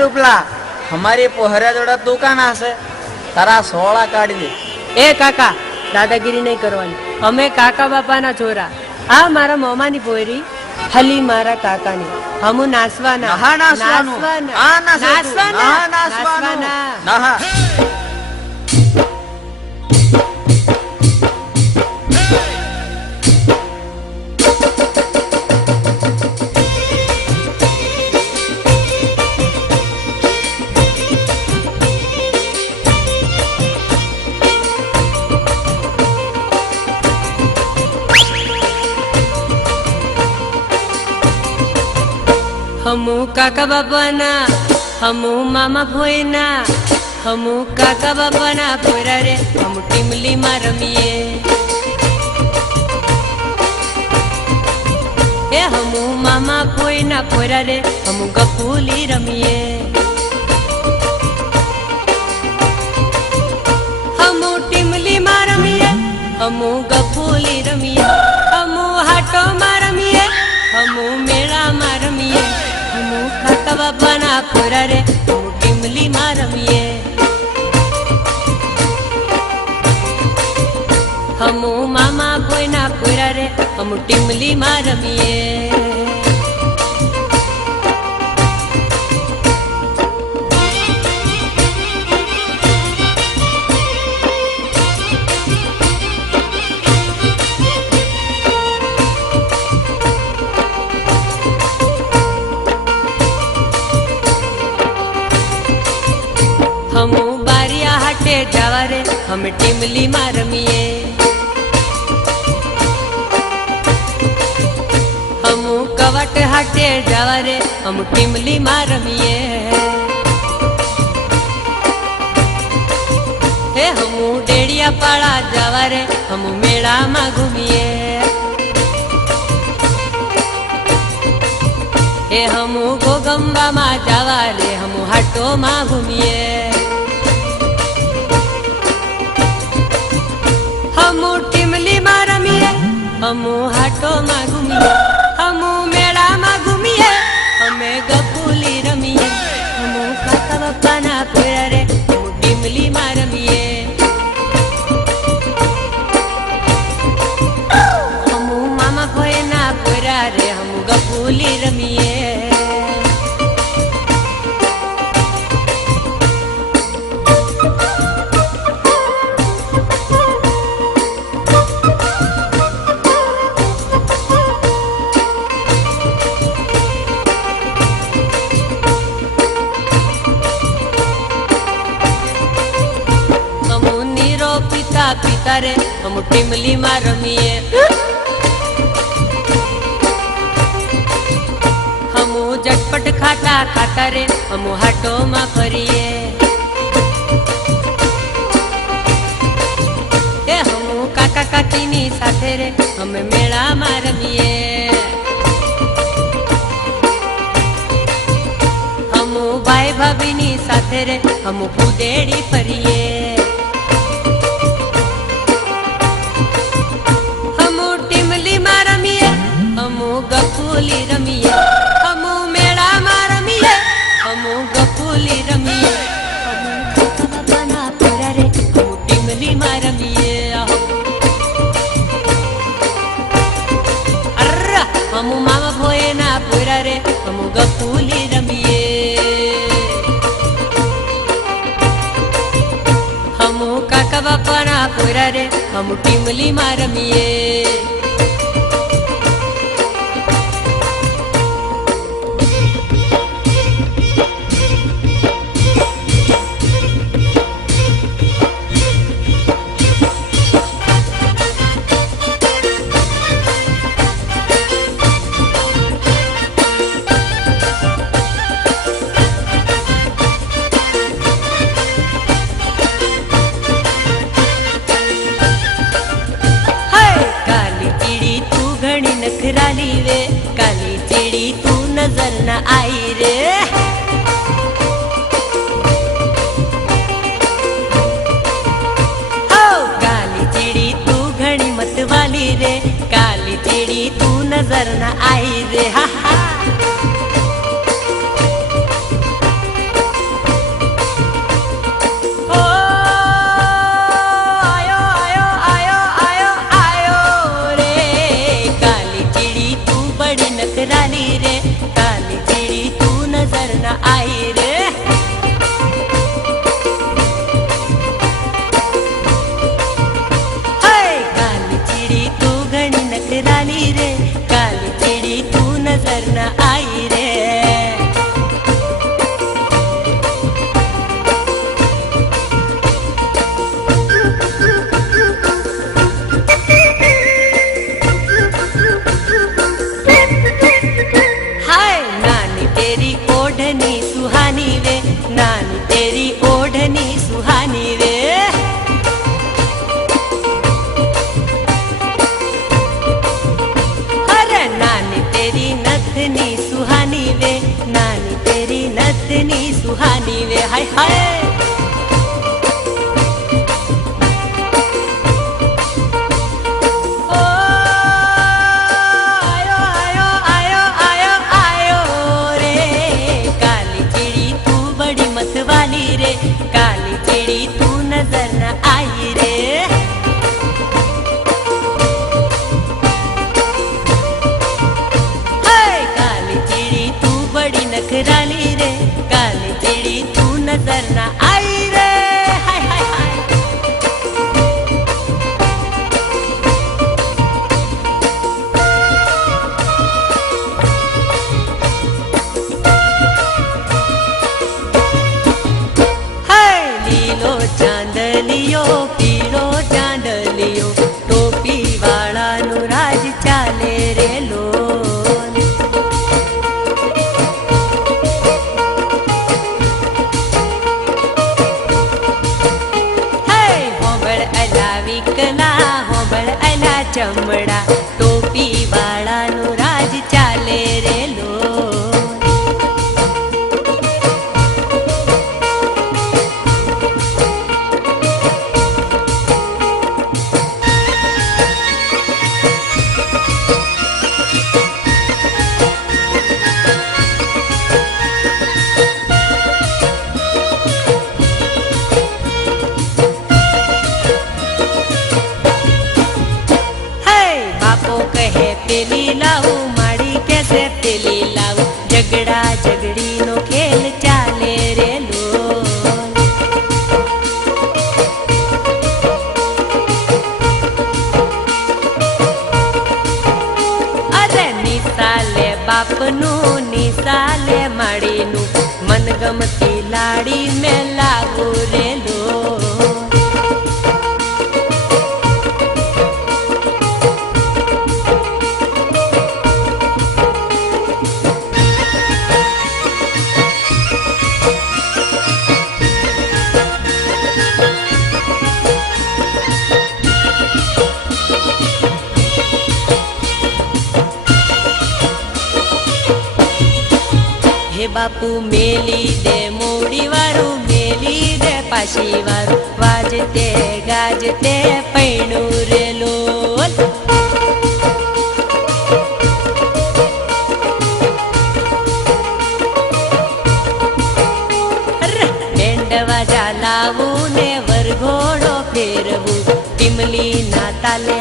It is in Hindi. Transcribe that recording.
રૂપલા हमारी पोहरा जोड़ा तू का ना से तारा सोला काढ़ी दे। ए काका दादागिरी नहीं करवानी, हमें काका बापा ना छोरा। आ मारा मोमा नी पोरी हली मारा काका नी हमू नासवाना नाहा हमू काका बाबा ना हमू मामा भोयना हमू काका बाबा ना पोरा रे हमू टिमली मारमिए ए हमू मामा भोयना पोरा रे हमू गफूली रमिए हमू टिमली मारमिए हमू गफूली रमिए हमू हाटो मारमिए हमू मेला मारमिए हमू काका बाबा ना पोरा रे हमू टिमली मारमिए हमू मामा भोयना पोरा रे हमू टिमली मारमिए हमू बारिया हाटे जावा रे हम टिमली मारमिए हमू कवट हाटे जावा रे हम टिमली मारमिए हे हमू डेड़िया पाड़ा जावा रे हमू मेला मा घूमिए हे हमू गोगंबा मा जावा रे हमू हाटो मा घूमिए हमू टिमली मारमिए हमू हाटो मा घूमिए हमू मेला मा घूमिए हमें गफूली रमिए हमू काका बापा ना पोरा रे हमू टिमली मारमिए हमू मामा भोय ना पोरा रे हमू गफूली रमिए पिता रे हम टिमली मारमिए हमू झटपट खाता खाता रे हमू हाटो मा फरिए ए हमू काका काकी नी साथे रे हम मेला मारमिए हमू भाई भाभी नी साथे रे हमू कुदेड़ी फरिए गफूली रमिए हमू मेला मारमिए हमू गफूली रमिए हमू काका बाबा ना पोरा रे हमू टिमली मारमिए अर्रा हमू मामा भोये ना पोरा रे हमू गफूली रमिए हमू काका बाबा ना पोरा रे हमू टिमली मारमिए ના આઈ રે કાલી ચીડી તું ઘણી મતવાલી રે કાલી ચીડી તું નજર ના આઈ રે હા હા नखराली रे काली चिड़ी तू नजर न आई रे काली चिड़ी तू घनी नखराली रे काली चिड़ी तू नजर न आई रे सुहानी वे नानी तेरी ओढ़नी सुहानी वे अरे नानी तेरी नथनी सुहानी वे नानी तेरी नथनी सुहानी वे हाय हाय वाली रे काली चिड़ी तू नजर न आई रे काली चिड़ी तू बड़ी नखराली रे काली चिड़ी तू नजर न आई रे हाय हाय हाय चांदलियो पीड़ो चांदलियो टोपी वाला नु राज चाले रे लो होबड़ अला विकला होबड़ अला चमड़ा टोपी वाला नु राज चाले रे लो कहे पेली लाऊ माड़ी कैसे पेली लाऊ झगड़ा झगड़ी नो खेल चाले रे लो अरे निसाले बाप नु निसाले माड़ी नु मनगमती लाड़ी में लागू रे लो हे बापू मेली दे मोड़ी वारू मेली दे पाशी वारू वाजते गाजते पैणू रे लोल बेंडवा जा लावू ने वरघोड़ो फेरवू टिमली ना ताले